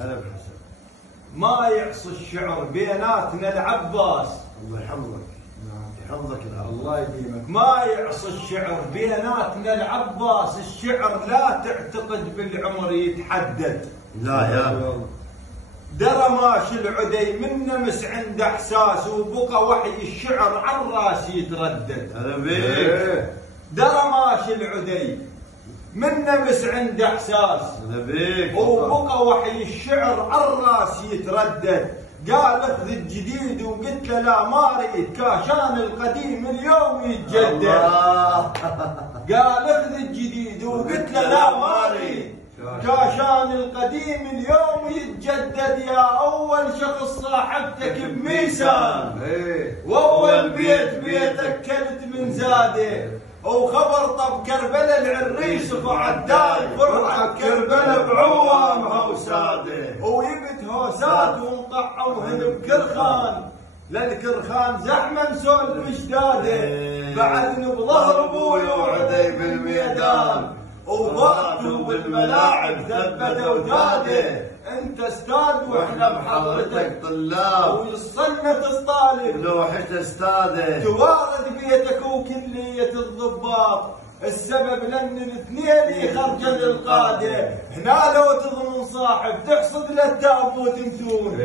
هلا بالحسن. ما يعصي الشعر بيناتنا العباس. الله يحفظك. يحفظك الله يديمك. ما يعصي الشعر بيناتنا العباس، الشعر لا تعتقد بالعمر يتحدد. لا يا درى ماشي العدي من نمس عنده احساس، وبقى وحي الشعر عالراس يتردد. هلا بيك. درى ماشي العدي من نمس عنده احساس، هلا بيك. وبقى وحي الشعر عالراس يتردد. قال اخذ الجديد وقلت له لا ما اريد، كاشان القديم اليوم يتجدد. قال اخذ الجديد وقلت له لا ما اريد، كاشان القديم اليوم يتجدد. يا اول شخص صاحبتك بميسان، واول بيت بيتك كلت من زاده، وخبر طب كربلاء العريس وعدال فرحة كربلاء بعوامها وساده، ويبت هوسات ومطعوهن بكرخان، للكرخان زحمه مسول بجداده، بعدن بظهر ابوي وعدي بالميدان، وضغطوا بالملاعب ثبت وداده. انت استاذ واحنا بحضرتك طلاب، ويصنف الطالب لوحة استاذه، توارد بيتك وكلية الضباط. السبب لان الاثنين يخرجن القاده، هنا لو تضمن صاحب تحصد له التابوت متون.